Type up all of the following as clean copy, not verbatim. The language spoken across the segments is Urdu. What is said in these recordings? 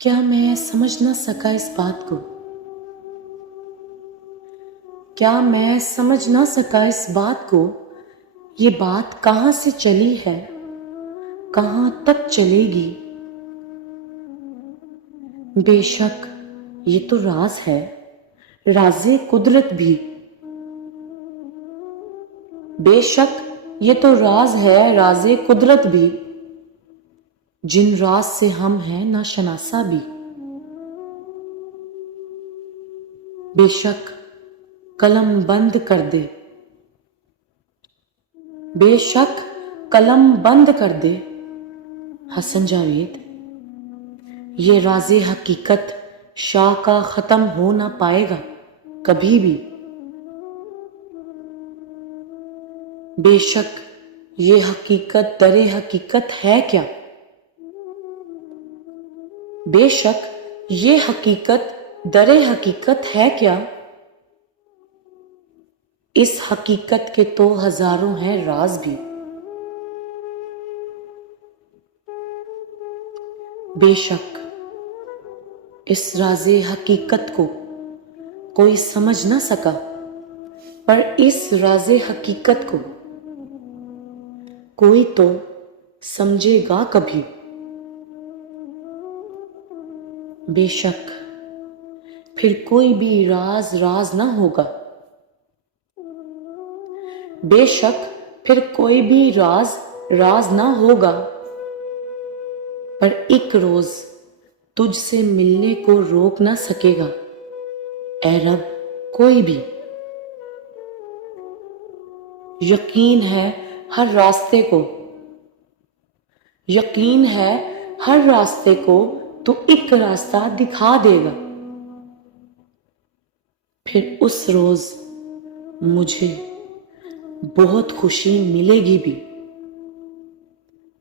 کیا میں سمجھ نہ سکا اس بات کو؟ کیا میں سمجھ نہ سکا اس بات کو؟ یہ بات کہاں سے چلی ہے، کہاں تک چلے گی؟ بے شک یہ تو راز ہے، راز قدرت بھی۔ بے شک یہ تو راز ہے، راز قدرت بھی، جن راز سے ہم ہیں ناشناسا بھی۔ بے شک قلم بند کر دے، بے شک قلم بند کر دے حسن جاوید، یہ راز حقیقت شاہ کا ختم ہو نہ پائے گا کبھی بھی۔ بے شک یہ حقیقت در حقیقت ہے کیا؟ بے شک یہ حقیقت در حقیقت ہے کیا؟ اس حقیقت کے تو ہزاروں ہیں راز بھی۔ بے شک اس راز حقیقت کو کوئی سمجھ نہ سکا، پر اس راز حقیقت کو کوئی تو سمجھے گا کبھی۔ بے شک پھر کوئی بھی راز راز نہ ہوگا، بے شک پھر کوئی بھی راز راز نہ ہوگا، پر ایک روز تجھ سے ملنے کو روک نہ سکے گا اے رب کوئی بھی۔ یقین ہے ہر راستے کو، یقین ہے ہر راستے کو تو ایک راستہ دکھا دے گا، پھر اس روز مجھے بہت خوشی ملے گی بھی،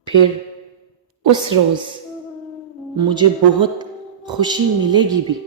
پھر اس روز مجھے بہت خوشی ملے گی بھی۔